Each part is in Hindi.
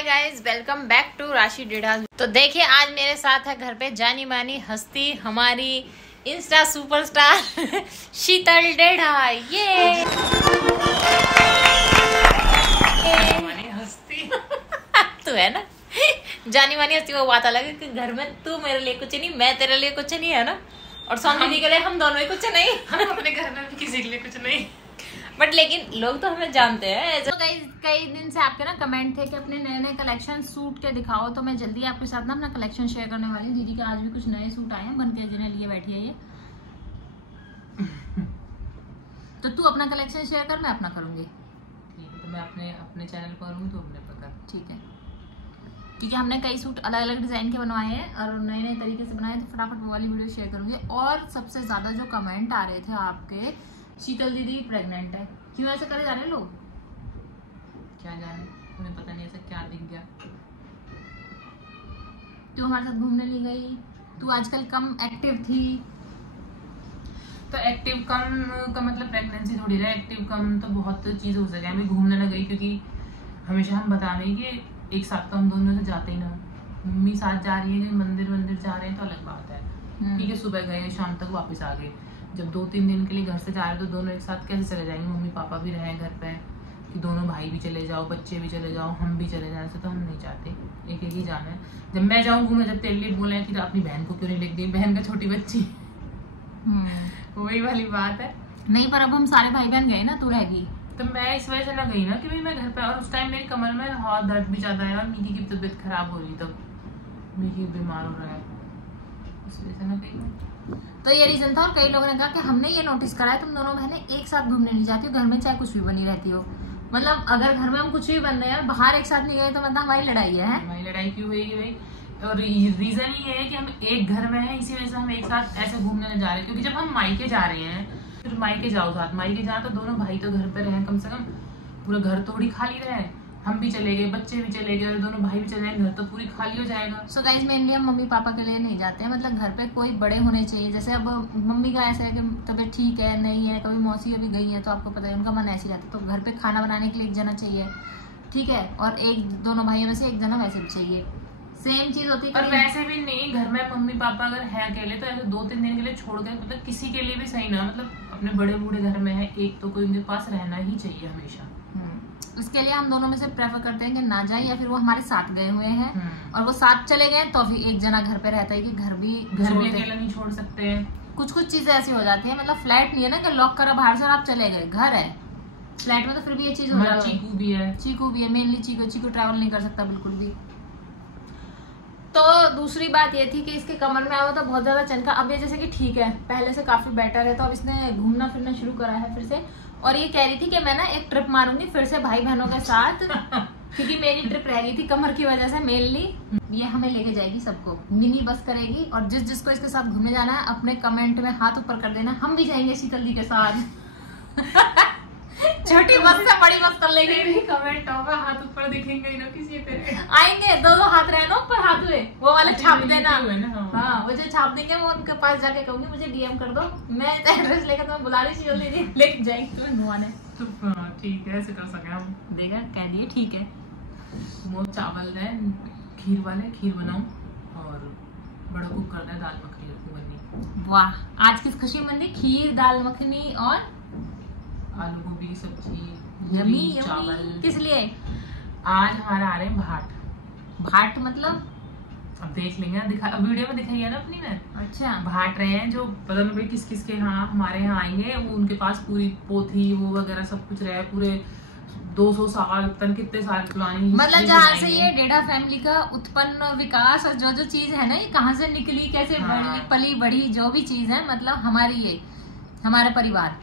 Hi guys, welcome back to Rashi Dedha. तो देखिए आज मेरे साथ है घर पे जानी मानी हस्ती, हमारी इंस्टा सुपरस्टार शीतल डेढ़ा। ये हस्ती तू है ना, जानी मानी हस्ती। वो बात अलग है कि घर में तू मेरे लिए कुछ नहीं, मैं तेरे लिए कुछ नहीं, है ना। और सोनी के लिए हम दोनों ही कुछ नहीं। हम अपने घर में भी किसी के लिए कुछ नहीं, बट लेकिन लोग तो हमें जानते हैं। तो कई दिन से आपके ना कमेंट थे कि अपने नए नए कलेक्शन सूट के दिखाओ, तो मैं जल्दी आपके साथ ना अपना कलेक्शन शेयर करने वाली हूँ। दीदी के आज भी कुछ नए सूट आए हैं, बन के जिन्हें लिए बैठी है ये। तो तू अपना कलेक्शन शेयर कर, मैं अपना करूंगी। ठीक है, तो मैं अपने चैनल पर करूँ तो अपने पर कर। ठीक है, क्योंकि हमने कई सूट अलग अलग डिजाइन के बनवाए हैं और नए नए तरीके से बनाए, तो फटाफट वो वाली वीडियो शेयर करूंगी। और सबसे ज्यादा जो कमेंट आ रहे थे आपके, शीतल दीदी प्रेग्नेंट है, क्यों ऐसे करे जा रहे लोग? क्या जाने, तुम्हें पता नहीं ऐसा क्या दिख गया। तू हमारे साथ घूमने नहीं गई, तू आजकल कम एक्टिव थी। तो एक्टिव कम का मतलब प्रेगनेंसी थोड़ी रहा, एक्टिव कम तो बहुत चीज हो सके। मैं घूमने ना गई क्योंकि हमेशा हम बता रहे हैं कि एक साथ तो हम दोनों से जाते ही ना। मम्मी साथ जा रही है, कहीं मंदिर जा रहे हैं तो अलग बात है। ठीक है, सुबह गए शाम तक वापस आ गए। जब 2-3 दिन के लिए घर से जा रहे तो दोनों एक साथ कैसे चले जाएंगे? मम्मी पापा भी रहे घर पे, कि दोनों भाई भी चले जाओ, बच्चे भी चले जाओ, हम भी चले जाए, तो हम नहीं चाहते। एक एक ही जाना है। जब मैं जाऊँ घूमे, जब तेरे लिए बोले कि अपनी बहन को क्यों नहीं लेके गई, बहन का छोटी बच्ची। वही वाली बात है। नहीं, पर अब हम सारे भाई बहन गए ना, तू रह गई। तो मैं इस वजह से ना गई ना कि भाई मैं घर पे, और उस टाइम मेरी कमर में हाथ दर्द भी ज्यादा है और मिकी की तबीयत खराब हो रही, तब मिकी बीमार हो रहा है, इस वजह से ना गई। तो ये रीजन था। और कई लोगों ने कहा कि हमने ये नोटिस करा है तुम दोनों बहनें एक साथ घूमने नहीं जाती हो, घर में चाहे कुछ भी बनी रहती हो। मतलब अगर घर में हम कुछ भी बन रहे हैं, बाहर एक साथ नहीं गए, तो मतलब हमारी लड़ाई है। हमारी लड़ाई क्यों हुई भाई? और रीजन ये है कि हम एक घर में हैं, इसी वजह से हम एक साथ ऐसे घूमने नहीं जा रहे। क्योंकि जब हम मायके जा रहे हैं, फिर मायके जाओ साथ, मायके जाओ तो दोनों भाई तो घर पे रहे, कम से कम पूरा घर थोड़ी खाली रहे। हम भी चले गए, बच्चे भी चले गए और दोनों भाई भी चले गए, घर तो पूरी खाली हो जाएगा। सो गाइस, मेनली हम मम्मी पापा के लिए नहीं जाते हैं। मतलब घर पे कोई बड़े होने चाहिए। जैसे अब मम्मी का ऐसा है कि तबीयत ठीक है, नहीं है, कभी मौसी अभी गई है तो आपको पता है उनका मन ऐसे ही रहता है, तो घर पे खाना बनाने के लिए एक जना चाहिए, ठीक है। और दोनों भाइयों में से एक जना वैसे भी चाहिए। सेम चीज होती है। और वैसे भी नहीं, घर में मम्मी पापा अगर है अकेले तो ऐसे 2-3 दिन के लिए छोड़ गए, मतलब किसी के लिए भी सही ना। मतलब अपने बड़े बूढ़े घर में है, एक तो कोई उनके पास रहना ही चाहिए हमेशा। इसके लिए हम दोनों में से प्रेफर करते हैं कि ना जाए, या फिर वो हमारे साथ गए हुए हैं और वो साथ चले गए तो फिर एक जना घर पे रहता है कि घर भी अकेला नहीं छोड़ सकते हैं। कुछ चीजें ऐसी हो जाती है। मतलब फ्लैट नहीं है ना कि लॉक करा बाहर से और आप चले गए, घर है। फ्लैट में तो फिर भी ये चीज हो जाती है। चीकू भी है, मेनली चीकू ट्रैवल नहीं कर सकता बिल्कुल भी। तो दूसरी बात ये थी कि इसके कमर में आया था बहुत ज्यादा चनका। अब ये जैसे कि ठीक है, पहले से काफी बेटर है, तो अब इसने घूमना फिरना शुरू करा है फिर से। और ये कह रही थी कि मैं ना एक ट्रिप मारूंगी फिर से भाई बहनों के साथ, क्योंकि मेरी ट्रिप रह गई थी कमर की वजह से मेनली। ये हमें लेके जाएगी सबको, मिनी बस करेगी, और जिसको इसके साथ घूमने जाना है अपने कमेंट में हाथ ऊपर कर देना, हम भी जाएंगे शीतल दी के साथ। छोटी बस से बड़ी बस कर लेंगे। कमेंट होगा, हाथ ऊपर दिखेंगे ना किसी पे, आएंगे दो हाथ रहना ऊपर, हाथ हुए वो वाले छाप देना। हाँ, वो जो छाप देंगे वो उनके पास जाके कहूंगी मुझे डीएम कर दो, मैं एड्रेस लेकर तुम्हें बुला रही थी, लेके जाएंगे तुम्हें नुआने। तो ठीक है, ऐसे कर सके हम। देखा, कह दिए ठीक है। वो चावल है खीर वाले, खीर बनाऊं और बड़ा कुक करना है, दाल मखनी बननी। वाह, आज किस खुशी में बनी? खीर, दाल मखनी और आलू गोभी सब्जी, यम्मी चावल। किस लिए? आज हमारा आ रहे हैं भाट। भाट मतलब अब देख लेंगे, वीडियो में दिखाई है ना अपनी में। अच्छा, भाट रहे हैं जो पता नहीं किस के यहाँ हमारे यहाँ आएंगे, वो उनके पास पूरी पोथी वो वगैरह सब कुछ रहे, पूरे 200 साल तक, कितने साल पुरानी। मतलब जहाँ से ये डेढ़ा फैमिली का उत्पन्न विकास और जो चीज है ना, ये कहाँ से निकली, कैसे बड़ी पली बड़ी, जो भी चीज है, मतलब हमारी ये हमारे परिवार,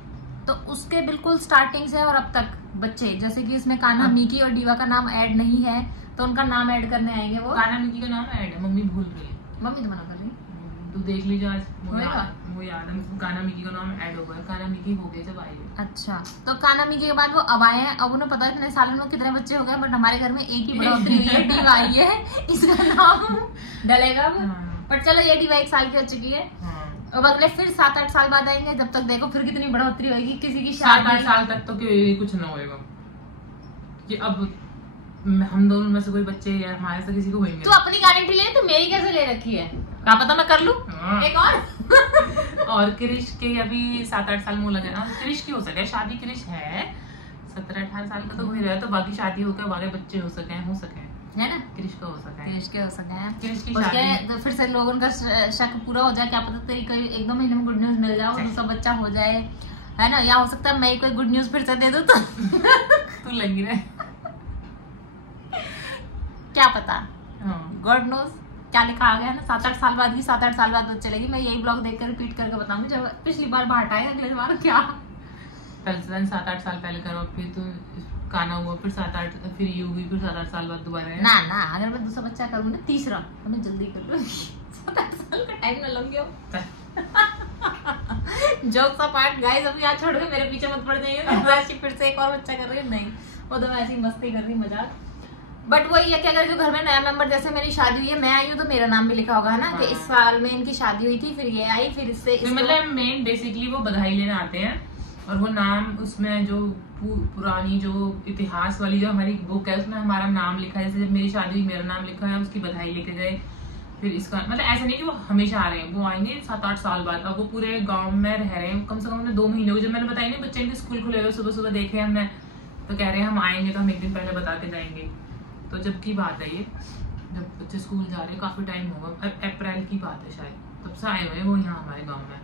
तो उसके बिल्कुल स्टार्टिंग से और अब तक बच्चे, जैसे कि इसमें कान्हा, मिकी और डीवा का नाम ऐड नहीं है, तो उनका नाम ऐड करने आएंगे। वो कान्हा मिकी का नाम ऐड है, मम्मी भूल रही है। मम्मी तो मना कर रही, तू देख लीजिए आज वो याद है, कान्हा मिकी का नाम ऐड हो गया, कान्हा मिकी हो गए जब आए। अच्छा, तो कान्हा मिकी के बाद वो अब आए हैं। अब उन्हें पता है इतने सालों में कितने बच्चे हो गए, बट हमारे घर में एक ही बढ़ोतरी हुई है, डीवा आई है, इसका नाम डलेगा। बट चलो, ये डीवा 1 साल की हो चुकी है, अब अगले फिर 7-8 साल बाद आएंगे, जब तक देखो फिर कितनी बढ़ोतरी होगी। किसी की 7-8 साल तक तो कुछ ना होएगा, कि अब हम दोनों में से कोई बच्चे या हमारे से किसी को होंगे। तू अपनी गारंटी ले, तो मेरी कैसे ले रखी है? क्या पता मैं कर लूं एक और क्रिश के अभी 7-8 साल मुँह लगे ना, क्रिश की हो सके शादी, क्रिश है 17-18 साल का तो हो ही रहा है, तो बाकी शादी होकर बाकी बच्चे हो सके है ना, क्रिश का हो सके, क्रिश के हो सके हैं, क्रिश की उसके शादी तो फिर से लोगों का शक पूरा हो जाए, क्या पता तेरी कोई 1-2 महीने में गुड न्यूज मिल जाए और दूसरा बच्चा हो जाए, है ना, या हो सकता है मैं कोई गुड न्यूज फिर से दे दूं तो तू लगी रहे क्या पता, गॉड नोज क्या लिखा आ गया है ना। 7-8 साल बाद की 7-8 साल बाद तो चलेगी। मैं यही ब्लॉग देखकर रिपीट करके बताऊंगी, जब पिछली बार भाट आए अगले बार क्या पहले 7-8 साल पहले करो, फिर तो काना हुआ, फिर 7-8, फिर यू हुई, फिर 7-8 साल बाद दोबारा है ना। अगर मैं दूसरा बच्चा करूँ ना, तीसरा, तो मैं जल्दी कर लूँ 7-8 साल का टाइम ना लग गया। जोक्स अपार्ट गाइस, अभी यहाँ छोड़ के मेरे पीछे मत पड़ जाइए फिर से एक और बच्चा कर रही है, नहीं वो तो मैं ऐसी मस्ती कर रही, मजाक। बट वही है कि अगर जो घर में नया मेंबर, जैसे मेरी शादी हुई है, मैं आई हूँ तो मेरा नाम भी लिखा होगा, है ना, कि इस साल में इनकी शादी हुई थी, फिर ये आई, फिर इससे मतलब मेन बेसिकली वो बधाई लेने आते हैं, और वो नाम उसमें जो पुरानी जो इतिहास वाली जो हमारी बुक है उसमें हमारा नाम लिखा है, जैसे जब मेरी शादी हुई मेरा नाम लिखा है, उसकी बधाई लेके गए, फिर इसका मतलब ऐसा नहीं कि वो हमेशा आ रहे हैं, वो आएंगे 7-8 साल बाद। अब वो पूरे गांव में रह रहे हैं, कम से कम 2 महीने हुए, जब मैंने बताया नहीं बच्चे इनके स्कूल खुले हुए, सुबह देखे हमने, तो कह रहे हैं हम आएंगे तो हम 1 दिन पहले बता के जाएंगे। तो जब की बात है ये, जब बच्चे स्कूल जा रहे हैं, काफी टाइम होगा, अप्रैल की बात है शायद, तब से आए हुए हैं वो यहाँ हमारे गाँव में,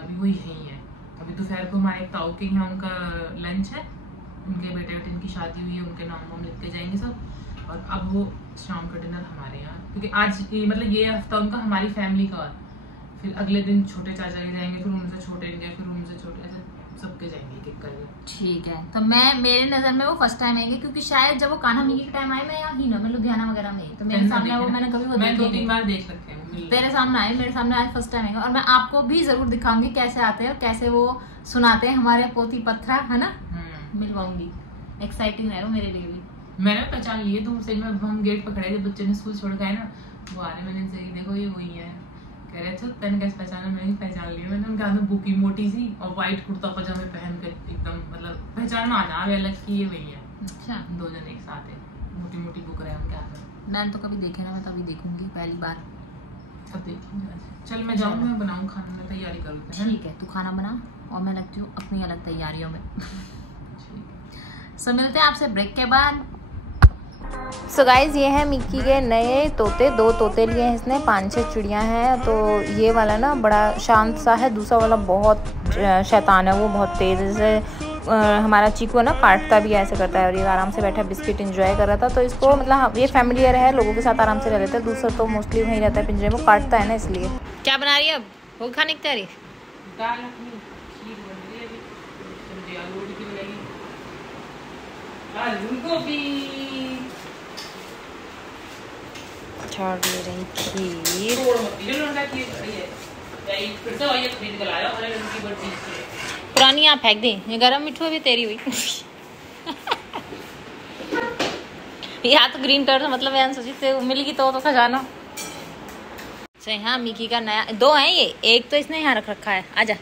अभी वो यहीं है। अभी दोपहर को हमारे ताऊ के यहाँ उनका लंच है, उनके बेटे की शादी हुई है, उनके नाम लिख के जाएंगे सब, और अब वो शाम का डिनर हमारे यहाँ, क्योंकि आज मतलब ये हफ्ता उनका हमारी फैमिली का, फिर अगले दिन छोटे चाचा के जाएंगे, फिर उनसे छोटे इनके, फिर उनसे छोटे, ऐसे सबके जाएंगे एक करके। ठीक है, तो मैं मेरे नजर में वो फर्स्ट टाइम आएंगे, क्योंकि शायद जब वो कान्हा मिकी के टाइम आए मैं यहाँ ही ना, मैं लुधियाना वगैरह में, तो मेरे सामने वो मैंने कभी वो 2-3 बार देख रखे हैं, तेरे सामने आए, मेरे सामने आज फर्स्ट टाइम आएंगे, और मैं आपको भी जरूर दिखाऊंगी कैसे आते हैं और कैसे वो सुनाते हैं हमारे पोती पत्थरा, है ना, मिलवाऊंगी, एक्साइटिंग रहेगा मेरे लिए भी। मैंने पहचान लिए दूर से, हम गेट पर खड़े थे, बच्चे ने स्कूल छोड़ के आए ना, वो आ रहे, मैंने इनसे देखो ये वही है, कह रहे थे तेने कैसे पहचाना, मैंने पहचान लिया, मैंने उनके हाथ में बुकी मोटी सी और व्हाइट कुर्ता पजामे पहन के एकदम मतलब पहचान आ जा अलग की ये वही है। अच्छा, 2 जन एक साथ है, मोटी बुक रहे हैं उनके हाथ में। मैंने तो कभी देखे ना, मैं तो अभी देखूंगी पहली बार। अब देखेंगे, चल मैं जाऊँ, मैं बनाऊँ खाना, मैं तैयारी करूँ। ठीक है, तू खाना बना और मैं लगती हूँ अपनी अलग तैयारियों में। सो मिलते हैं आपसे ब्रेक के बाद। सो गाइज ये है मिक्की के नए तोते, 2 तोते लिए हैं इसने, 5-6 चिड़िया हैं। तो ये वाला ना बड़ा शांत सा है, दूसरा वाला बहुत शैतान है, वो बहुत तेज़ से हमारा चीकू है ना काटता भी ऐसे करता है, और ये आराम से बैठा बिस्किट एंजॉय कर रहा था। तो इसको मतलब ये फैमिलियर है, लोगों के साथ आराम से रह लेता है, दूसरा तो मोस्टली वहीं रहता है पिंजरे में, काटता है ना इसलिए। क्या बना रही है अब, वो खाने की तैयारी? दाल अपनी खीर बन रही है अभी, सब्जी आलू की बनाएगी, आलू गोभी छोड़ दे रही खीर, पुरानी आप फेंक दी, ये गरम मिठू अभी तेरी हुई या तो ग्रीन कलर से मतलब यार सोची से मिलेगी तो खजाना से। हाँ मिकी का नया 2 हैं ये, एक तो इसने यहाँ रख रखा है, आजा,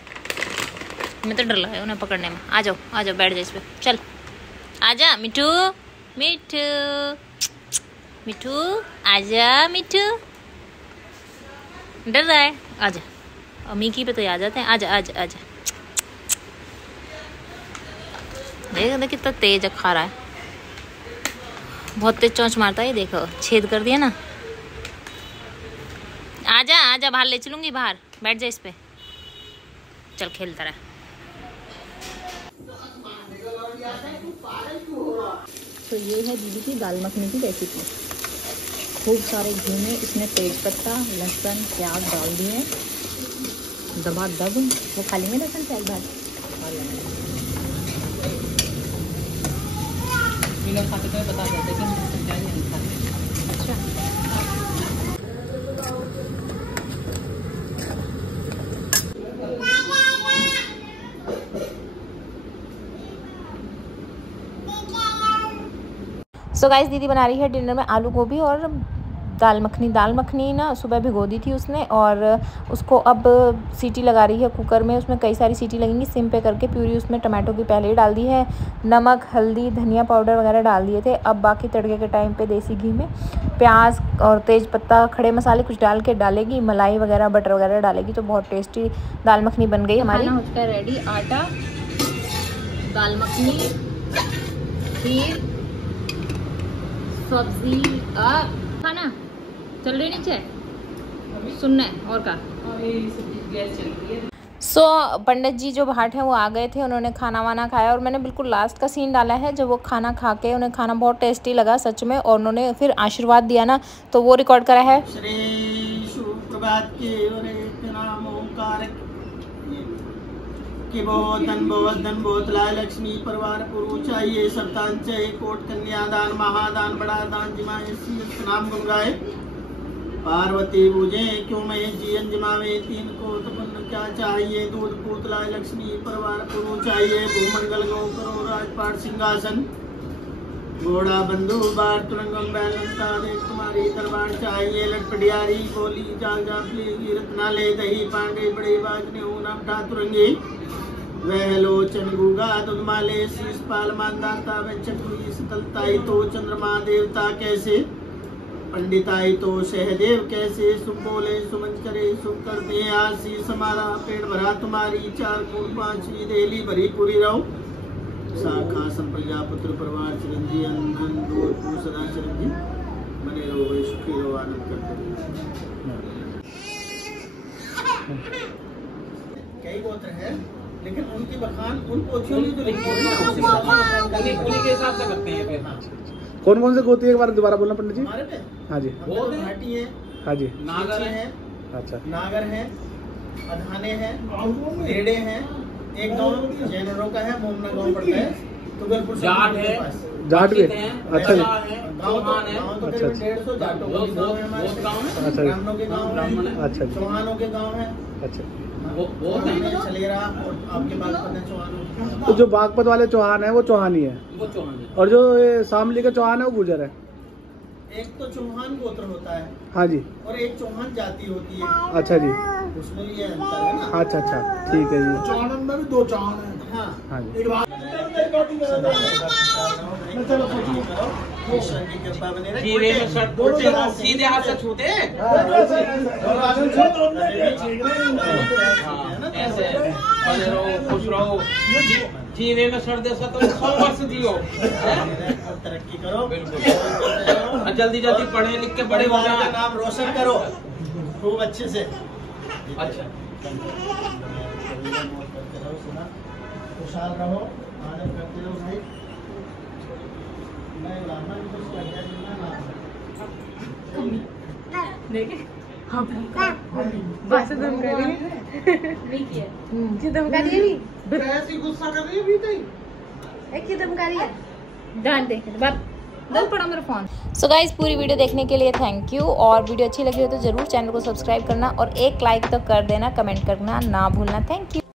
मैं तो डर लगा है उन्हें पकड़ने में। आ जाओ बैठ जाओ इस पे, चल आजा मिठू, मिठू आजा, मिठू डर रहा है, आजा, और मिकी पे तो आ जाते हैं, आजा देख कितना तेज खा रहा है, बहुत तेज चोंच मारता है, ये देखो छेद कर दिया ना। आजा बाहर ले चलूंगी, बाहर बैठ जा इस पे, चल खेलता रहा। तो ये है दीदी की दाल मखनी की रेसिपी, खूब सारे घी में इसमें तेज पत्ता, लहसुन, प्याज डाल दिए, दबादब वो खाली में लहसुन प्याज डाल खाते तो बता देते कि प्याज नहीं खाते। अच्छा सो गाइस दीदी बना रही है डिनर में आलू गोभी और दाल मखनी ना सुबह भिगो दी थी उसने, और उसको अब सीटी लगा रही है कुकर में। उसमें कई सारी सीटी लगेंगी, सिम पे करके प्यूरी उसमें टमाटो की पहले ही डाल दी है, नमक, हल्दी, धनिया पाउडर वगैरह डाल दिए थे। अब बाकी तड़के के टाइम पे देसी घी में प्याज और तेज पत्ता, खड़े मसाले कुछ डाल के डालेगी, मलाई वगैरह बटर वगैरह डालेगी, तो बहुत टेस्टी दाल मखनी बन गई हमारी। खाना हो चुका है रेडी, आटा, दाल मखनी, खीर, सब्जी, खाना चल रही नीचे सुनना है और का। पंडित जी जो भाट हैं वो आ गए थे, उन्होंने खाना वाना खाया, और मैंने बिल्कुल लास्ट का सीन डाला है जब वो खाना खा के, उन्हें खाना बहुत टेस्टी लगा सच में, और उन्होंने फिर आशीर्वाद दिया ना, तो वो रिकॉर्ड करा है। श्री सुप्रभात के नाम ओंकार कि बहुत धन बहुत लाय लक्ष्मी परिवार पुरु चाहिए सप्तान चाहिए कोट कन्यादान महादान बड़ा दान जिमाए नाम गुण गाए पार्वती पूजे क्यों मैं जीवन जिमावे तीन को तपन क्या चाहिए दूध पूत लाय लक्ष्मी परिवार पुरु चाहिए भूमंगल गौ करो राजपाट सिंहासन घोड़ा बंधु बार तुरंगम बैलंता देख तुम्हारी दरबार चाहिए लटपटियारी बोली जाग जापली रत्ना ले दही पांडे बड़े बाजने ऊना उठा तुरंगी वह लोचन गुगा दुधमाले शीश पाल मानदाता व चकुरी शीतलताई तो चंद्रमा देवता कैसे पंडिताई तो सहदेव कैसे सुख बोले सुमन करे सुख करते आशीष हमारा पेट भरा तुम्हारी चार कुल पांचवी देली भरी पूरी रहो शाखा संप्रजा पुत्र परिवार चिरंजी अनधन दूर सदा चिरंजी बने रहो सुखी रहो आनंद करते। कई गोत्र है लेकिन उनकी बखान उन पोथियों में जो लिखी है के हिसाब से करते हैं। कौन कौन से गोती है एक बार दोबारा बोलना पंडित जी। हमारे पे हाँ जी घाटी है, हाँ जी, नागर है, अच्छा नागर है, अधाने हैं, भेड़े हैं, एक गांव जैनों का है मोमना गांव पड़ता है, तुगलपुर जाट है, जाट भी अच्छा जी, गांव तो करीब 150 जाटों के गांव है हमारे, अच्छा ब्राह्मणों के गांव है, अच्छा चौहानों के गांव है, अच्छा वो छलेरा और आपके बागपत है चौहान। तो जो बागपत वाले चौहान है वो चौहानी है, वो चौहान है, और जो शामली का चौहान है वो गुर्जर है। एक तो चौहान गोत्र होता है, हाँ जी, और एक चौहान जाति होती है। अच्छा जी, उसमें ये अंतर है ना। अच्छा अच्छा ठीक है जी। चौहान में भी दो चौहान है। हाँ हाँ जी, ईश्वर की कृपा बने रहे। सीधे हाथ से छूते ऐसे बने रहो खुश रहो जीवे में सर दे तो 100 वर्ष जियो तरक्की करो बिल्कुल जल्दी जल्दी पढ़े लिख के बड़े हो जाए नाम रोशन करो खूब अच्छे से। अच्छा खुशहाल रहो आनंद करते रहो भाई। गुस्सा कर रही है भी डांट दे पड़ा मेरा फोन। सो गाइज पूरी वीडियो देखने के लिए थैंक यू, और वीडियो अच्छी लगी हो तो ज़रूर चैनल को सब्सक्राइब करना और एक लाइक तो कर देना, कमेंट करना ना भूलना। Thank you.